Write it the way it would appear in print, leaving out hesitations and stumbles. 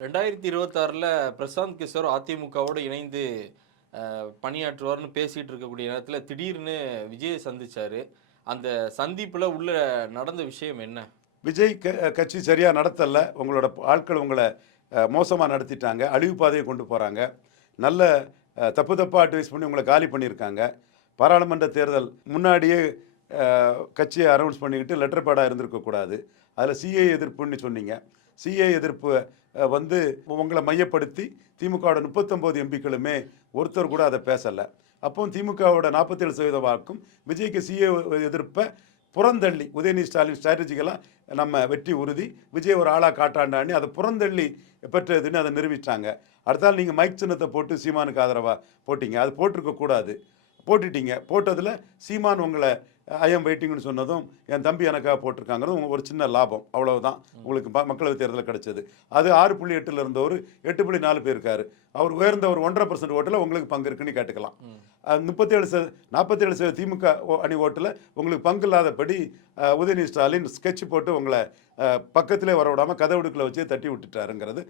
2026ல பிரசாந்த் கிஷோர் அதிமுகவோடு இணைந்து பணியாற்றுவார்னு பேசிட்டு இருக்கக்கூடிய நேரத்துல திடீர்னு விஜய சந்திச்சாரு. அந்த சந்திப்புல உள்ள நடந்த விஷயம் என்ன? விஜய் கட்சி சரியா நடத்தல. உங்களோட ஆட்கள் உங்கள மோசமா நடத்திட்டாங்க. அழிவு பாதையை கொண்டு போறாங்க. நல்ல தப்பு தப்பா அட்வைஸ் பண்ணி உங்கள காலி பண்ணியிருக்காங்க. பாராளுமன்ற தேர்தல் முன்னாடியே கட்சியை அனௌன்ஸ் பண்ணிக்கிட்டு லெட்டர் பேடா இருந்திருக்கக்கூடாது. அதில் சிஏ எதிர்ப்புன்னு சொன்னீங்க. சிஏ எதிர்ப்பு வந்து உங்கள மையப்படுத்தி திமுகவோட 39 எம்பிக்களுமே ஒருத்தர் கூட அதை பேசல. அப்போ திமுகவோட 47% வாக்கும் விஜய்க்கு சிஏ எதிர்ப்பை புறந்தள்ளி உதயநிதி ஸ்டாலின் ஸ்ட்ராட்டஜிக்கலாக நம்ம வெற்றி உறுதி, விஜய் ஒரு ஆளாக காட்டாண்டான்னு அதை புறந்தள்ளி பெற்றதுன்னு அதை நிரூபித்தாங்க. அடுத்தால் நீங்கள் மைக் சின்னத்தை போட்டு சீமானுக்கு ஆதரவாக போட்டீங்க. அது போட்டிருக்க கூடாது, போட்டுட்டீங்க. போட்டதில் சீமான் உங்களை ஐஎம் வெயிட்டிங்னு சொன்னதும் என் தம்பி எனக்காக போட்டிருக்காங்கிறதும் ஒரு சின்ன லாபம், அவ்வளவுதான் உங்களுக்கு மக்களவைத் தேர்தலில் கிடைச்சது. அது 6.8 இருந்தவர் 8.4 போயிருக்காரு. அவர் உயர்ந்த ஒரு 1.5% ஓட்டில் உங்களுக்கு பங்கு இருக்குன்னு கேட்டுக்கலாம். 47% திமுக அணி ஓட்டில் உங்களுக்கு பங்கு இல்லாதபடி உதயநிதி ஸ்டாலின் ஸ்கெட்ச் போட்டு உங்களை பக்கத்திலே வர விடாமல் கதவுடுக்கில் வச்சு தட்டி விட்டுட்டாருங்கிறது